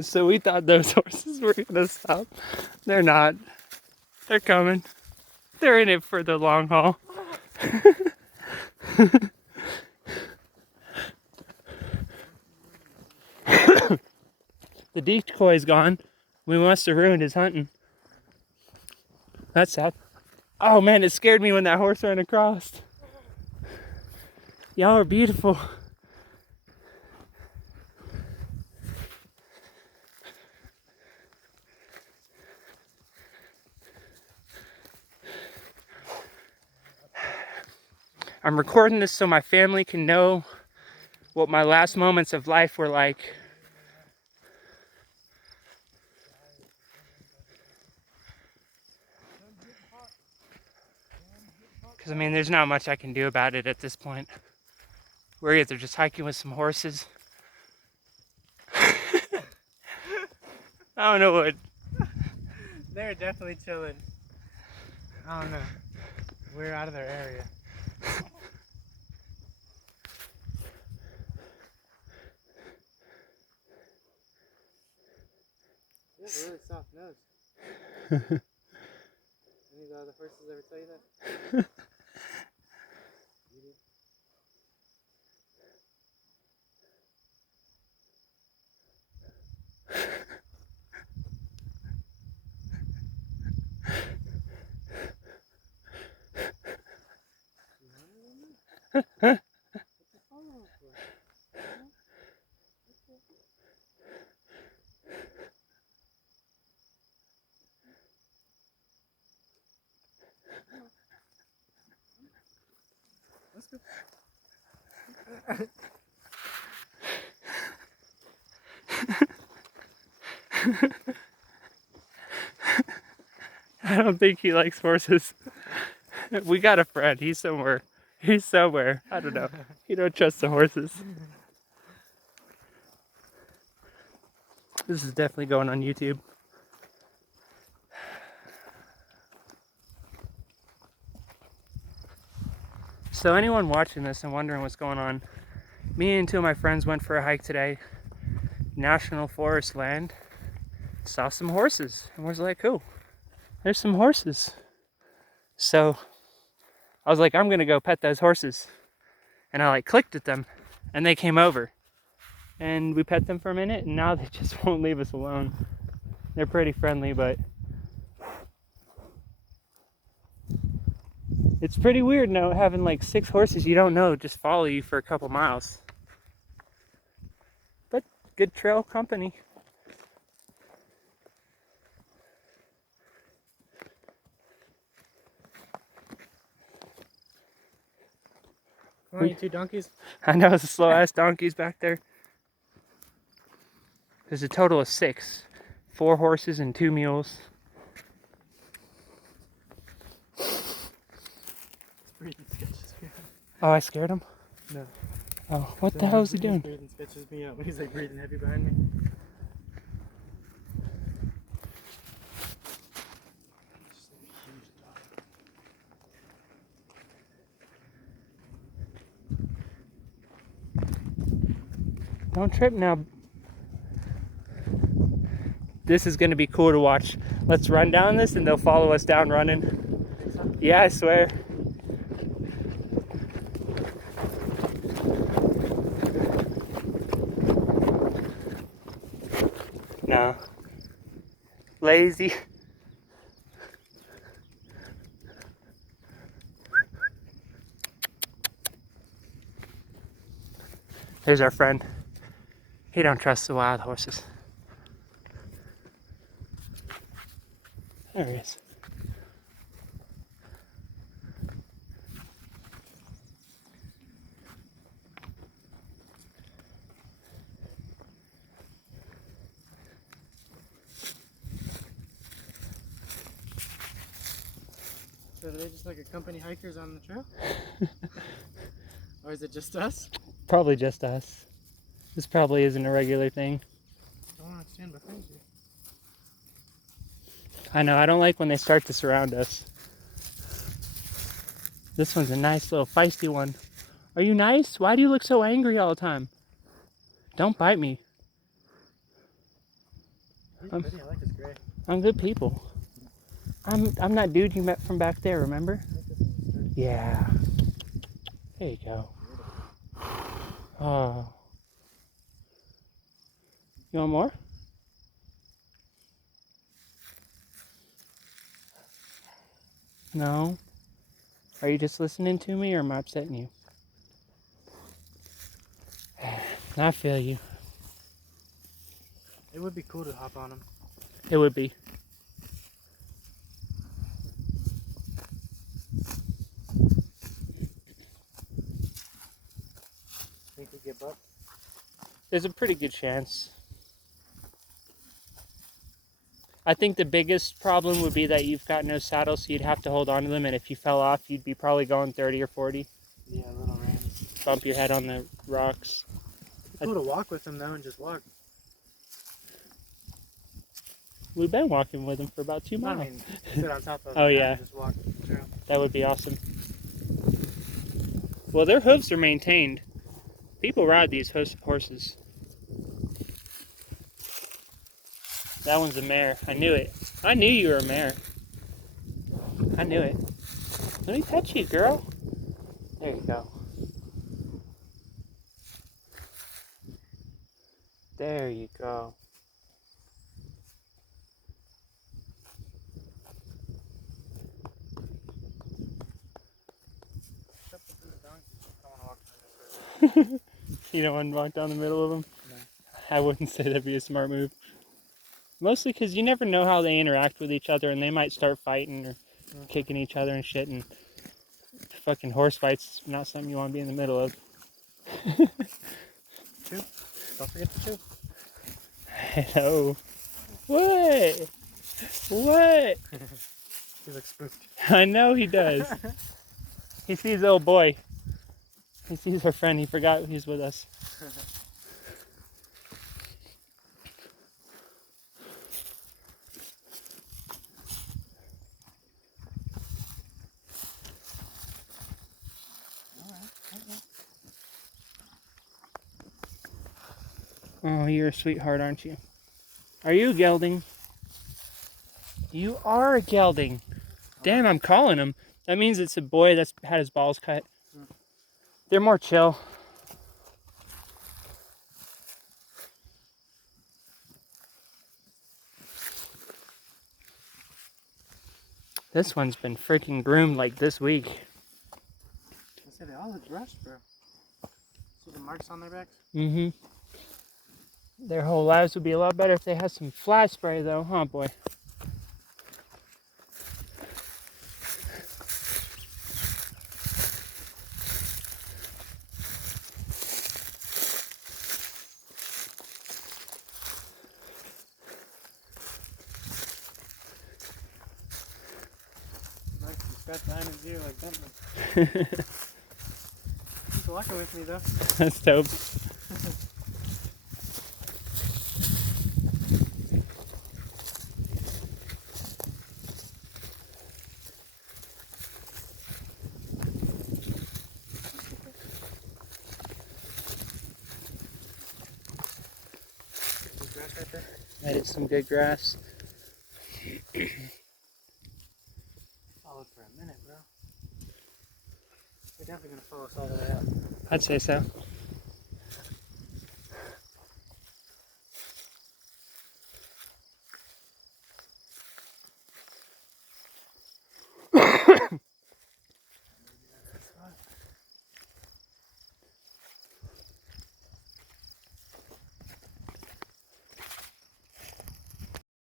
So we thought those horses were gonna stop. They're not. They're coming. They're in it for the long haul. The decoy's gone. We must have ruined his hunting. That's south. Oh man, it scared me when that horse ran across. Y'all are beautiful. I'm recording this so my family can know what my last moments of life were like. Because, I mean, there's not much I can do about it at this point. We're either just hiking with some horses. I don't know what. They're definitely chilling. I don't know. We're out of their area. You have a really soft nose. Any of the other horses ever tell you that? Let's go. I don't think he likes horses. We got a friend. He's somewhere. He's somewhere. I don't know. He don't trust the horses. This is definitely going on YouTube. So anyone watching this and wondering what's going on, me and two of my friends went for a hike today. National Forest land. Saw some horses. And was like, oh, there's some horses. So I was like, I'm gonna go pet those horses. And I like clicked at them and they came over. And we pet them for a minute and now they just won't leave us alone. They're pretty friendly, but it's pretty weird now having like 6 horses you don't know just follow you for a couple miles. But good trail company. Only 2 donkeys? I know, the slow ass donkeys back there. There's a total of 6. 4 horses and 2 mules. Breathing sketches me out. Oh, I scared him? No. Oh, what the hell is he doing? Breathing sketches me out when he's like breathing heavy behind me. Don't trip now. This is gonna be cool to watch. Let's run down this and they'll follow us down running. Yeah, I swear. No. Lazy. There's our friend. He don't trust the wild horses. There he is. So are they just like accompany hikers on the trail? Or is it just us? Probably just us. This probably isn't a regular thing. I don't want to stand behind you. I know, I don't like when they start to surround us. This one's a nice little feisty one. Are you nice? Why do you look so angry all the time? Don't bite me. He's pretty. I like his gray. I'm good people. I'm that dude you met from back there, remember? I like this one. Yeah. There you go. Oh. You want more? No? Are you just listening to me or am I upsetting you? I feel you. It would be cool to hop on him. It would be. Think we get bucked? There's a pretty good chance. I think the biggest problem would be that you've got no saddle, so you'd have to hold on to them, and if you fell off, you'd be probably going 30 or 40. Yeah, little rams. Bump your head on the rocks. It's cool to walk with them though and just walk. We've been walking with them for about 2 I miles. mean, sit on top of Oh, them yeah. and just walk the trail. That would be awesome. Well, their hooves are maintained. People ride these horses. That one's a mare. I knew it. I knew you were a mare. I knew it. Let me pet you, girl. There you go. There you go. You don't want to walk down the middle of them? No. I wouldn't say that'd be a smart move. Mostly because you never know how they interact with each other, and they might start fighting or kicking each other and shit. And fucking horse fights not something you want to be in the middle of. Chew. Don't forget to chew. I know. What? What? He looks spooked. I know he does. He sees the old boy. He sees our friend. He forgot he's with us. Oh, you're a sweetheart, aren't you? Are you a gelding? You are a gelding. Damn, I'm calling him. That means it's a boy that's had his balls cut. They're more chill. This one's been freaking groomed like this week. I said they all look brushed, bro. See the marks on their backs? Mm-hmm. Their whole lives would be a lot better if they had some fly spray, though, huh, boy? Nice, you scratch behind his ear like something. He's walking with me though. That's dope. There's grass right there. That is some good grass. I'll look for a minute, bro. They're definitely gonna follow us all the way up. I'd say so.